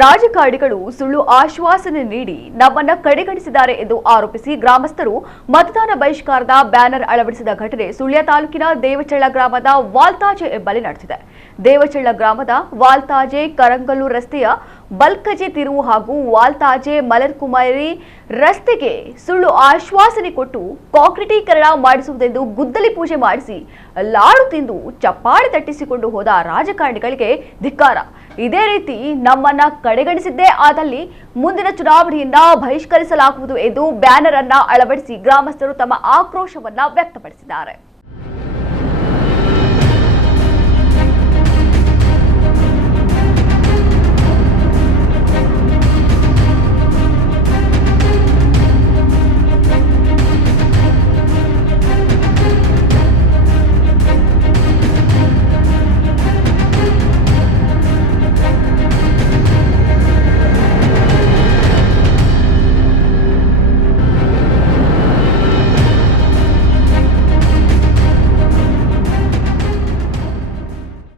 ರಾಜಕಾರಣಿಗಳು ಸುಳ್ಳು ಆಶ್ವಾಸನೆ ನೀಡಿ ನಮ್ಮನ್ನ ಕಡೆಗಣಿಸಿದ್ದಾರೆ ಎಂದು ಆರೋಪಿಸಿ ಗ್ರಾಮಸ್ಥರು ಮತದಾನ ಬಹಿಷ್ಕಾರದ ಬ್ಯಾನರ್ ಅಳವಡಿಸಿದ ಘಟನೆ ಸುಳ್ಯ ತಾಲೂಕಿನ ದೇವಚಳ್ಳ ಗ್ರಾಮದ ವಾಲ್ತಾಜೆ ಎಂಬಲ್ಲಿ ನಡೆದಿದೆ. ದೇವಚಳ್ಳ ಗ್ರಾಮದ ವಾಲ್ತಾಜೆ ಕರಂಗಲ್ಲು ರಸ್ತೆಯ ಬಲ್ಕಜೆ ತಿರುವು ಹಾಗೂ ವಾಲ್ತಾಜೆ ಮಲರ್ಕುಮಾರಿ ರಸ್ತೆಗೆ ಸುಳ್ಳು ಆಶ್ವಾಸನೆ ಕೊಟ್ಟು ಕಾಂಕ್ರೀಟೀಕರಣ ಮಾಡಿಸುವುದೆಂದು ಗುದ್ದಲಿ ಪೂಜೆ ಮಾಡಿಸಿ ಲಾಡು ತಿಂದು ಚಪ್ಪಾಳೆ ತಟ್ಟಿಸಿಕೊಂಡು ಹೋದ ರಾಜಕಾರಣಿಗಳಿಗೆ ಧಿಕ್ಕಾರ. ಇದೇ ರೀತಿ ನಮ್ಮನ್ನ ಕಡೆಗಣಿಸಿದ್ದೇ ಆದಲ್ಲಿ ಮುಂದಿನ ಚುನಾವಣೆಯಿಂದ ಬಹಿಷ್ಕರಿಸಲಾಗುವುದು ಎಂದು ಬ್ಯಾನರ್ ಅನ್ನ ಅಳವಡಿಸಿ ಗ್ರಾಮಸ್ಥರು ತಮ್ಮ ಆಕ್ರೋಶವನ್ನ ವ್ಯಕ್ತಪಡಿಸಿದ್ದಾರೆ.